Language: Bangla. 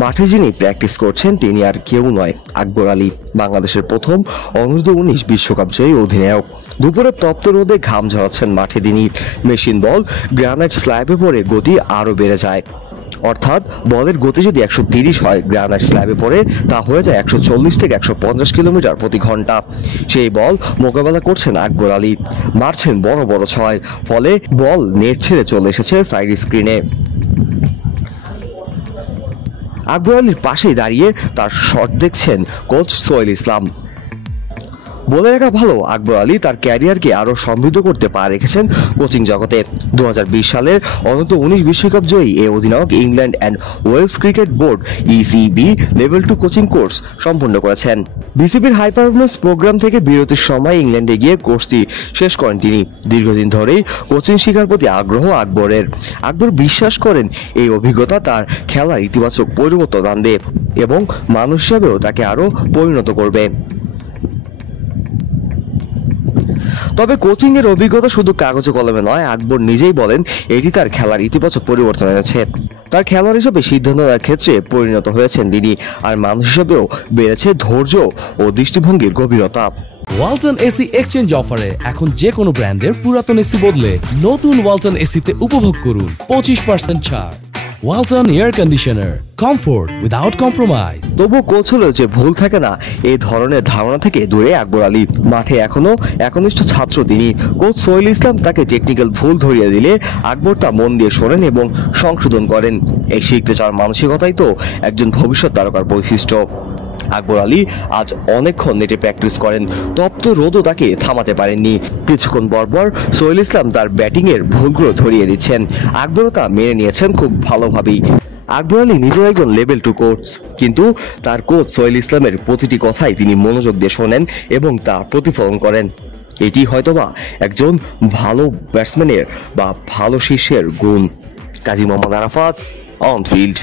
মাঠে যিনি প্র্যাকটিস করছেন তিনি আর কেউ নয়, আকবর আলী, বাংলাদেশের প্রথম অনূর্ধ্ব-19 বিশ্বকাপ জয়ী অধিনায়ক। দুপুরে তপ্ত রোদে ঘাম ঝরাচ্ছেন মাঠে তিনি। মেশিন বল গ্রানাইট স্ল্যাবে পড়ে গতি আরও বেড়ে যায়। অর্থাৎ বলের গতি যদি 130 হয়, গ্রানাইট স্ল্যাবে পড়ে তা হয়ে যায় 140 থেকে 150 কিলোমিটার প্রতি ঘন্টা। সেই বল মোকাবেলা করছেন আকবর আলী, মারছেন বড় বড় ছয়, ফলে বল নেট ছেড়ে চলে এসেছে সাইড স্ক্রিনে। আকবর আলীর পাশেই দাঁড়িয়ে তার শট দেখছেন কোচ সোহেল ইসলাম। বলে রাখা ভালো, আকবর আলী তার ক্যারিয়ারকে আরও সমৃদ্ধ করতে পা রেখেছেন কোচিং জগতে। 2020 সালের অনূর্ধ্ব-19 বিশ্বকাপ জয়ী এ অধিনায়ক England and Wales cricket board ECB level 2 coaching course সম্পন্ন করেছেন। বিসিবির হাই পারফরমেন্স প্রোগ্রাম থেকে বিরতির সময় ইংল্যান্ডে গিয়ে কোর্সটি শেষ করেন তিনি। দীর্ঘদিন ধরেই কোচিং শিখার প্রতি আগ্রহ আকবরের। আকবর বিশ্বাস করেন এই অভিজ্ঞতা তার খেলার ইতিবাচক পরিবর্তন আনবে এবং মানুষ হিসাবেও তাকে আরও পরিণত করবে। তবে কোচিং এর অভিজ্ঞতা শুধু কাগজে কলমে নয়, আকবর নিজেই বলেন এটি তার খেলার ইতিবাচক পরিবর্তন এনেছে। তার খেলোয়াড় হিসেবে সিদ্ধান্ত নেওয়ার ক্ষেত্রে পরিণত হয়েছেন তিনি, আর মানুষ হিসেবেও বেড়েছে ধৈর্য ও দৃষ্টিভঙ্গির গভীরতা। ওয়ালটন এসি এক্সচেঞ্জ অফারে এখন যে কোনো ব্র্যান্ডের পুরাতন এসি বদলে নতুন ওয়ালটন এসিতে উপভোগ করুন 25% ছাড়। Walton air conditioner, comfort without compromise. তবু কোচ হলেও যে ভুল থাকে না, এই ধরনের ধারণা থেকে দূরে আকবর আলী। মাঠে এখনো একনিষ্ঠ ছাত্র তিনি। কোচ সোহেল ইসলাম তাকে টেকনিক্যাল ভুল ধরিয়ে দিলে আকবর তা মন দিয়ে শোনেন এবং সংশোধন করেন। এই শিখতে চাওয়ার মানসিকতাই তো একজন ভবিষ্যৎ তারকার বৈশিষ্ট্য। আকবর আলী আজ অনেকক্ষণ নেটে প্র্যাকটিস করেন। তপ্ত রোদও তাকে থামাতে পারেননি। কিছুক্ষণ পরপর সোহেল ইসলাম তার ব্যাটিংয়ের ভুলগুলো ধরিয়ে দিচ্ছেন। আকবরও তা মেনে নিয়েছেন খুব ভালোভাবেই। আকবর আলী নিজেও একজন লেভেল 2 কোচ, কিন্তু তার কোচ সোহেল ইসলামের প্রতিটি কথাই তিনি মনোযোগ দিয়ে শোনেন এবং তা প্রতিফলন করেন। এটি হয়তোবা একজন ভালো ব্যাটসম্যানের বা ভালো শিষ্যের গুণ। Kazi Mohammad Arafat, on field.